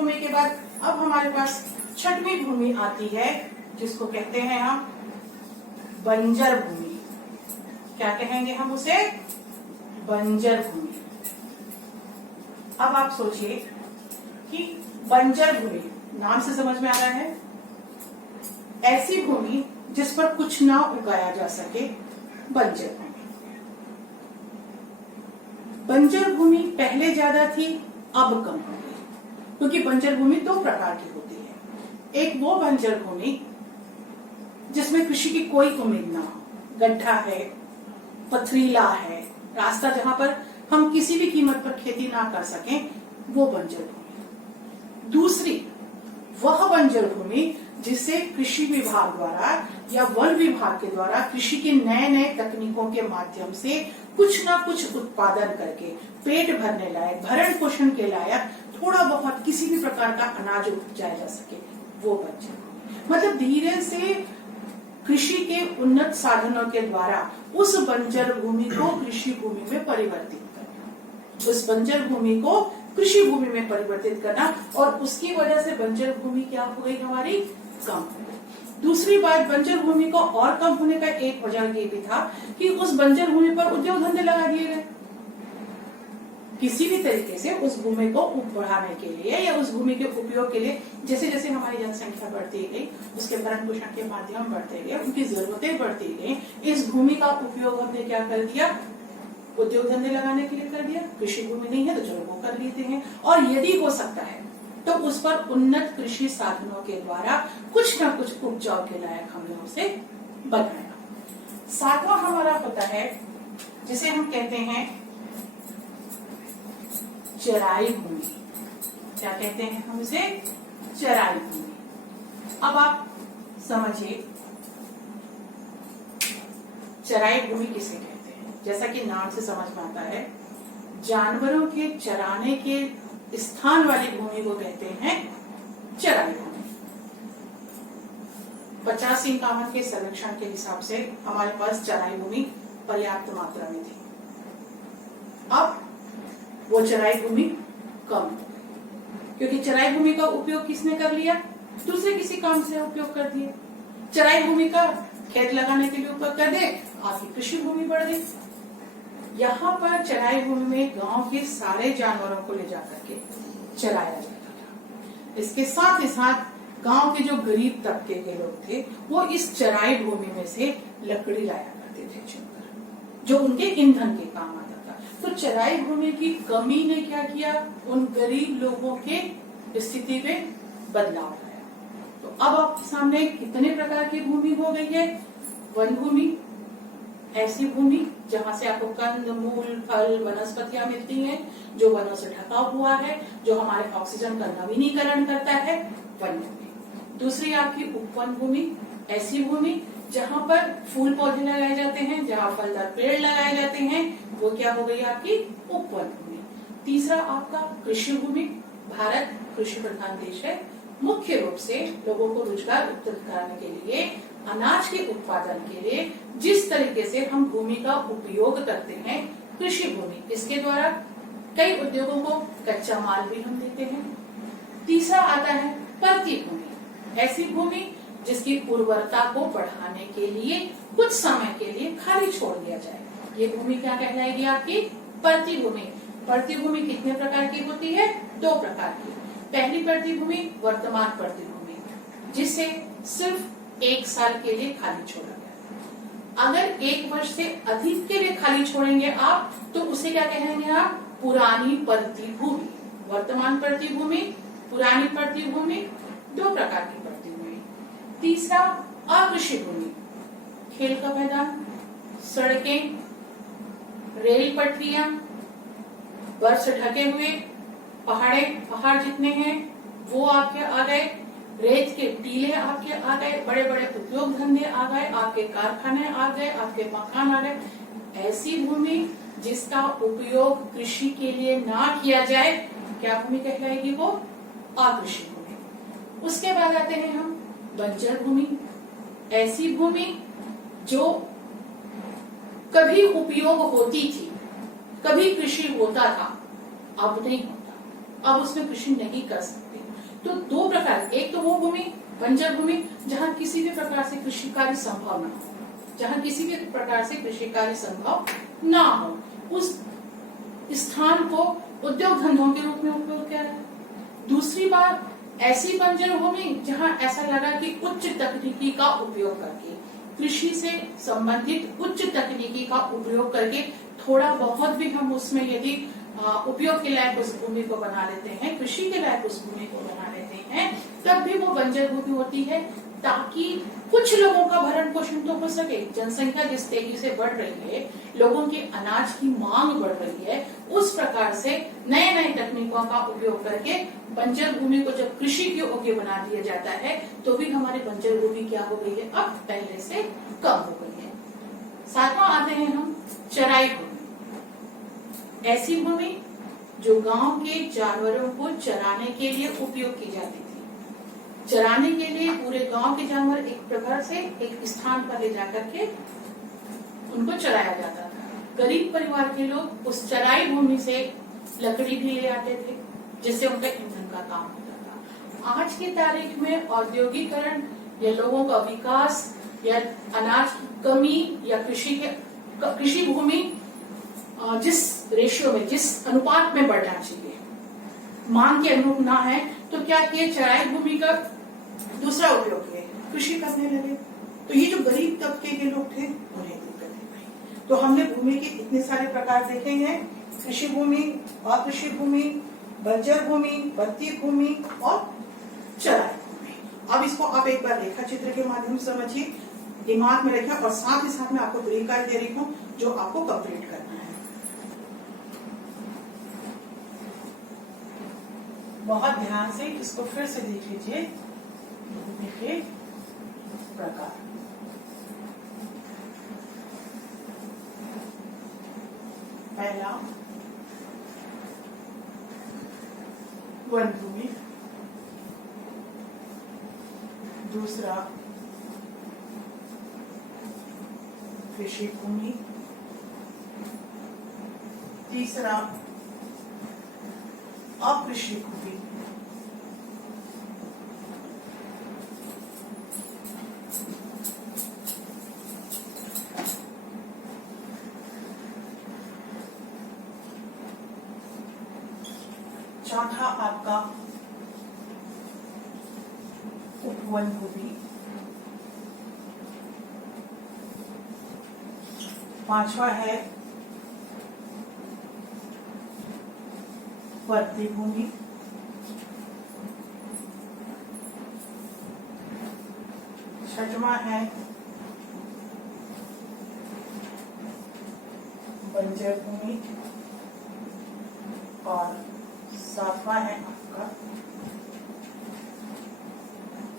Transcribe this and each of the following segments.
भूमि के बाद अब हमारे पास छठवीं भूमि आती है, जिसको कहते हैं हम बंजर भूमि। क्या कहेंगे हम उसे? बंजर भूमि। अब आप सोचिए कि बंजर भूमि नाम से समझ में आ रहा है, ऐसी भूमि जिस पर कुछ ना उगाया जा सके, बंजर भूमि। बंजर भूमि पहले ज्यादा थी, अब कम हो गई, क्योंकि बंजर भूमि दो प्रकार की होती है। एक वो बंजर भूमि जिसमें कृषि की कोई उम्मीद ना हो, गड्ढा है, पथरीला है, रास्ता जहां पर हम किसी भी कीमत पर खेती ना कर सकें, वो बंजर भूमि। दूसरी वह बंजर भूमि जिसे कृषि विभाग द्वारा या वन विभाग के द्वारा कृषि के नए नए तकनीकों के माध्यम से कुछ ना कुछ उत्पादन करके पेट भरने लायक, भरण पोषण के लायक थोड़ा बहुत किसी भी प्रकार का अनाज उपजाया जा सके, वो बंजर भूमि। मतलब धीरे से कृषि के उन्नत साधनों के द्वारा उस बंजर भूमि को कृषि भूमि में परिवर्तित करना, उस बंजर भूमि को कृषि भूमि में परिवर्तित करना, और उसकी वजह से बंजर भूमि क्या हो गई हमारी? कम हो गई। दूसरी बात, बंजर भूमि को और कम होने का एक वजह ये भी था कि उस बंजर भूमि पर उद्योग धंधे लगा दिए गए। किसी भी तरीके से उस भूमि को बढ़ाने के लिए या उस भूमि के उपयोग के लिए, जैसे जैसे हमारी जनसंख्या बढ़ती गई, उसके भरण पोषण के माध्यम बढ़ते गए, उनकी जरूरतें बढ़ती गई, इस भूमि का उपयोग हमने क्या कर दिया? उद्योग धंधे लगाने के लिए कर दिया। कृषि भूमि नहीं है तो चलो वो कर लेते हैं, और यदि हो सकता है तो उस पर उन्नत कृषि साधनों के द्वारा कुछ ना कुछ उपजाऊ के लायक हमने उसे बनाया। सातवां हमारा होता है जिसे हम कहते हैं चराई भूमि। क्या कहते हैं हम इसे? चराई भूमि। अब आप समझिए चराई भूमि किसे कहते हैं। जैसा कि नाम से समझ में आता है, जानवरों के चराने के स्थान वाली भूमि को कहते हैं चराई भूमि। 50-51 के सर्वेक्षण के हिसाब से हमारे पास चराई भूमि पर्याप्त मात्रा में थी। अब वो चराई भूमि कम, क्योंकि चराई भूमि का उपयोग किसने कर लिया? दूसरे किसी काम से उपयोग कर दिया। चराई भूमि का खेत लगाने के लिए उपयोग कर दे, आपकी कृषि भूमि बढ़ गई। यहाँ पर चराई भूमि में गांव के सारे जानवरों को ले जाकर के चराया जाता था। इसके साथ ही साथ गांव के जो गरीब तबके के लोग थे, वो इस चराई भूमि में से लकड़ी लाया करते थे चुनकर, जो उनके ईंधन के काम आता था। तो चराई भूमि की कमी ने क्या किया? उन गरीब लोगों के स्थिति में बदलाव लाया। तो अब आपके सामने कितने प्रकार की भूमि हो गई है? वन भूमि, ऐसी भूमि जहां से आपको कंद, मूल, फल, वनस्पतियां मिलती हैं, जो वनों से ढका हुआ है, जो हमारे ऑक्सीजन का नवीनीकरण करता है, वन भूमि। दूसरी आपकी उपवन भूमि, ऐसी भूमि जहां पर फूल पौधे लगाए जाते हैं, जहां फलदार पेड़ लगाए जाते हैं, वो क्या हो गई आपकी? उपवन भूमि। तीसरा आपका कृषि भूमि। भारत कृषि प्रधान देश है। मुख्य रूप से लोगों को रोजगार उपलब्ध कराने के लिए, अनाज के उत्पादन के लिए जिस तरीके से हम भूमि का उपयोग करते हैं, कृषि भूमि, इसके द्वारा कई उद्योगों को कच्चा माल भी हम देते हैं। तीसरा आता है परती भूमि, ऐसी भूमि जिसकी उर्वरता को बढ़ाने के लिए कुछ समय के लिए खाली छोड़ दिया जाए, ये भूमि क्या कहलाएगी? आपकी परती भूमि। परती भूमि कितने प्रकार की होती है? 2 प्रकार की। पहली परती भूमि वर्तमान परती भूमि, जिसे सिर्फ 1 साल के लिए खाली छोड़ा गया। अगर 1 वर्ष से अधिक के लिए खाली छोड़ेंगे आप, तो उसे क्या कहेंगे आप? पुरानी परती भूमि। वर्तमान परती भूमि, पुरानी परती भूमि, 2 प्रकार की परती भूमि। तीसरा अकृषि भूमि, खेल का मैदान, सड़कें, रेल पटरियां, बर्फ से ढके हुए पहाड़ जितने हैं वो आपके आ गए, रेत के टीले आपके आ गए, बड़े बड़े उद्योग धंधे आ गए, आपके कारखाने आ गए, आपके मकान आ गए। ऐसी भूमि जिसका उपयोग कृषि के लिए ना किया जाए, क्या भूमि कहलाएगी? वो अकृषि भूमि। उसके बाद आते हैं हम बंजर भूमि, ऐसी भूमि जो कभी उपयोग होती थी, कभी कृषि होता था, अब नहीं होता, अब उसमें कृषि नहीं कर सकते। तो दो प्रकार, एक तो वो भूमि बंजर भूमि जहाँ किसी भी प्रकार से कृषि कार्य संभव न हो, जहाँ किसी भी प्रकार से कृषि कार्य संभव ना हो, उस स्थान को उद्योग धंधों के रूप में उपयोग किया है। दूसरी बात, ऐसी बंजर भूमि जहाँ ऐसा लगा कि उच्च तकनीकी का उपयोग करके, कृषि से संबंधित उच्च तकनीकी का उपयोग करके थोड़ा बहुत भी हम उसमें यदि उपयोग के लायक उस भूमि को बना लेते हैं, कृषि के लायक उस भूमि को बना लेते हैं, तब भी वो बंजर भूमि होती है, ताकि कुछ लोगों का भरण पोषण तो हो सके। जनसंख्या जिस तेजी से बढ़ रही है, लोगों के अनाज की मांग बढ़ रही है, उस प्रकार से नए नए तकनीकों का उपयोग करके बंजर भूमि को जब कृषि के योग्य बना दिया जाता है, तो भी हमारी बंजर भूमि क्या हो गई है, अब पहले से कम हो गई है। सातवां आते हैं हम चराई भूमि। ऐसी भूमि जो गांव के जानवरों को चराने के लिए उपयोग की जाती थी। चराने के लिए पूरे गांव के जानवर एक प्रकार से एक स्थान पर ले जाकर के उनको चराया जाता था। गरीब परिवार के लोग उस चराई भूमि से लकड़ी भी ले आते थे, जिससे उनका ईंधन का काम होता था। आज की तारीख में औद्योगिकरण या लोगों का विकास या अनाज की कमी या कृषि भूमि जिस रेशियो में, जिस अनुपात में बढ़ना चाहिए, मांग के अनुरूप ना है, तो क्या किए, चराई भूमि का दूसरा उपयोग किए, कृषि करने लगे। तो ये जो गरीब तबके के लोग थे, उन्हें दिक्कत हुई। तो हमने भूमि के इतने सारे प्रकार देखे हैं, कृषि भूमि, अकृषि भूमि, बंजर भूमि, बत्ती भूमि और चराई भूमि। अब इसको आप एक बार रेखा चित्र के माध्यम से समझिए, दिमाग में रखें, और साथ ही साथ में आपको तरीका दे रही हूँ जो आपको कंप्लीट करना है। बहुत ध्यान से इसको फिर से देख लीजिए। भूमि के प्रकार, पहला वन भूमि, दूसरा कृषि भूमि, तीसरा अकृषि भूमि, चौथा आपका उपवन भूमि, पांचवा है वर्ती भूमि, छठवां है बंजर भूमि और सातवां है आपका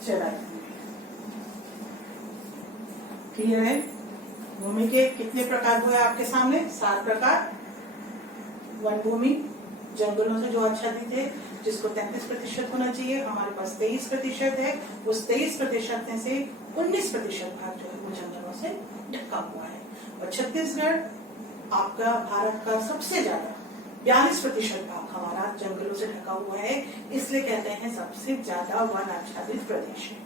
चराई भूमि। क्लियर है? भूमि के कितने प्रकार हुए आपके सामने? 7 प्रकार। वन भूमि, जंगलों से जो आच्छादित है, जिसको 33% होना चाहिए, हमारे पास 23% है। उस 23% में से 19% भाग जो है वो जंगलों से ढका हुआ है। और छत्तीसगढ़ आपका भारत का सबसे ज्यादा 42% भाग हमारा जंगलों से ढका हुआ है, इसलिए कहते हैं सबसे ज्यादा वन आच्छादित प्रदेश है।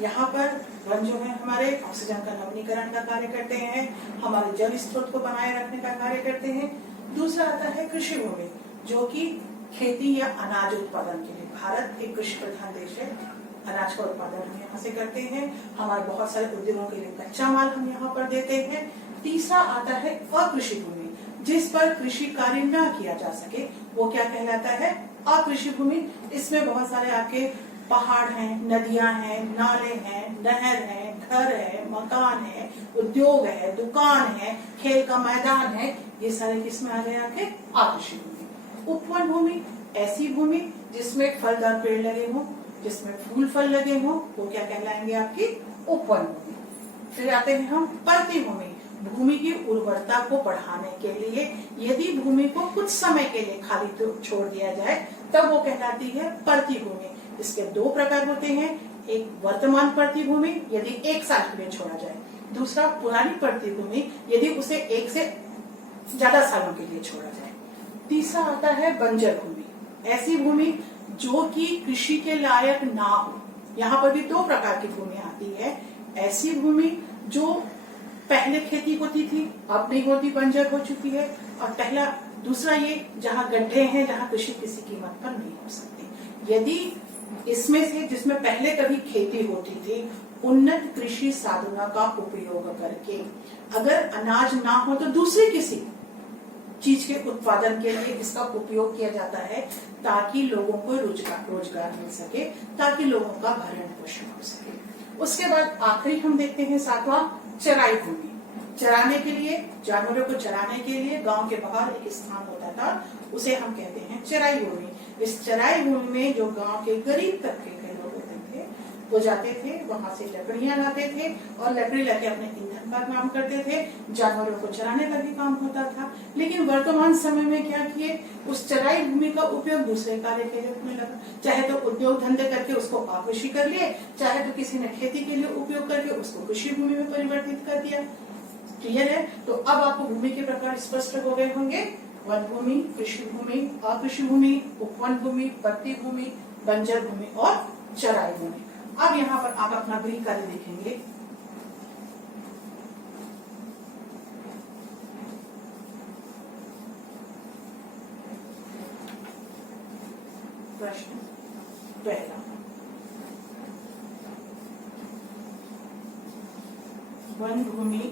यहाँ पर वन जो है हमारे ऑक्सीजन का नवीनीकरण का कार्य करते हैं, हमारे जल स्रोत को बनाए रखने का कार्य करते हैं। दूसरा आता है कृषि भूमि, जो कि खेती या अनाज उत्पादन के लिए, भारत एक कृषि प्रधान देश है, अनाज का उत्पादन हम यहाँ से करते हैं। हमारे बहुत सारे उद्योगों के लिए कच्चा माल हम यहाँ पर देते हैं। तीसरा आता है अकृषि भूमि, जिस पर कृषि कार्य न किया जा सके, वो क्या कहलाता है? अकृषि भूमि। इसमें बहुत सारे आपके पहाड़ हैं, नदियां हैं, नाले हैं, नहर है, घर है, मकान है, उद्योग है, दुकान है, खेल का मैदान है, ये सारे किसमें आ गए आपके? अकृषि भूमि। उपवन भूमि, ऐसी भूमि जिसमें फलदार पेड़ लगे हों, जिसमें फूल फल लगे हों, वो क्या कहलाएंगे? आपकी उपवन भूमि। फिर आते हैं हम परती भूमि। भूमि की उर्वरता को बढ़ाने के लिए यदि भूमि को कुछ समय के लिए खाली तो छोड़ दिया जाए, तब वो कहलाती है परती भूमि। इसके 2 प्रकार होते हैं, एक वर्तमान परती भूमि, यदि 1 साल के लिए छोड़ा जाए। दूसरा पुरानी परती भूमि, यदि उसे 1 से ज्यादा सालों के लिए छोड़ा जाए। तीसरा आता है बंजर भूमि, ऐसी भूमि जो कि कृषि के लायक ना हो। यहाँ पर भी दो प्रकार की भूमि आती है, ऐसी भूमि जो पहले खेती होती थी अब नहीं होती, बंजर हो चुकी है, और दूसरा ये जहाँ गड्ढे हैं, जहाँ कृषि किसी कीमत पर नहीं हो सकती। यदि इसमें से जिसमें पहले कभी खेती होती थी, उन्नत कृषि साधनों का उपयोग करके अगर अनाज ना हो तो दूसरे किसी चीज के उत्पादन के लिए इसका उपयोग किया जाता है, ताकि लोगों को रोजगार मिल सके, ताकि लोगों का भरण पोषण हो सके। उसके बाद आखिरी हम देखते हैं 7वां, चराई भूमि। चराने के लिए, जानवरों को चराने के लिए गांव के बाहर एक स्थान होता था, उसे हम कहते हैं चराई भूमि। इस चराई भूमि में जो गांव के गरीब तबके के लोग होते थे वो जाते थे, वहां से लकड़ियां लाते थे और लकड़ी लाके अपने ईंधन का काम करते थे, जानवरों को चराने का भी काम होता था। लेकिन वर्तमान समय में क्या किए, उस चराई भूमि का उपयोग दूसरे कार्य के लिए होने लगा। चाहे तो उद्योग धंधे करके उसको आकृषि कर लिए, चाहे तो किसी ने खेती के लिए उपयोग करके उसको कृषि भूमि में परिवर्तित कर दिया। क्लियर है? तो अब आपको भूमि के प्रकार स्पष्ट हो गए होंगे। वन भूमि, कृषि भूमि, अकृषि भूमि, उपवन भूमि, पट्टी भूमि, बंजर भूमि और चराई भूमि। अब यहाँ पर आप अपना गृह कार्य देखेंगे। प्रश्न पहला, वन भूमि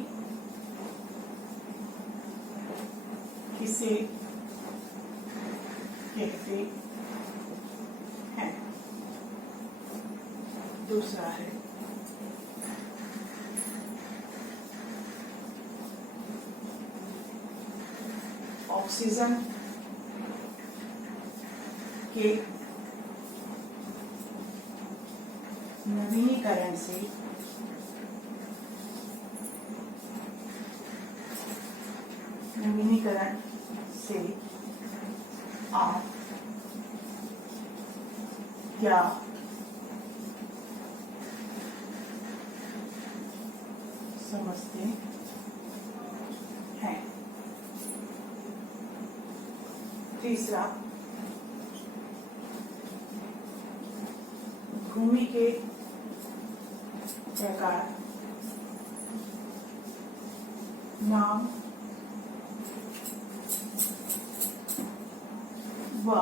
किसे कहते हैं? दूसरा है, ऑक्सीजन के नवीनीकरण से आप क्या समझते हैं? तीसरा, भूमि के प्रकार, नाम व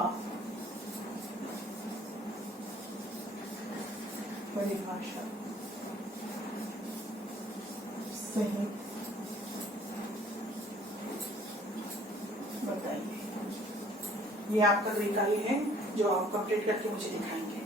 परिभाषा सही बताइए। ये आपका गृह कार्य है जो आप कंप्लीट करके मुझे दिखाएंगे।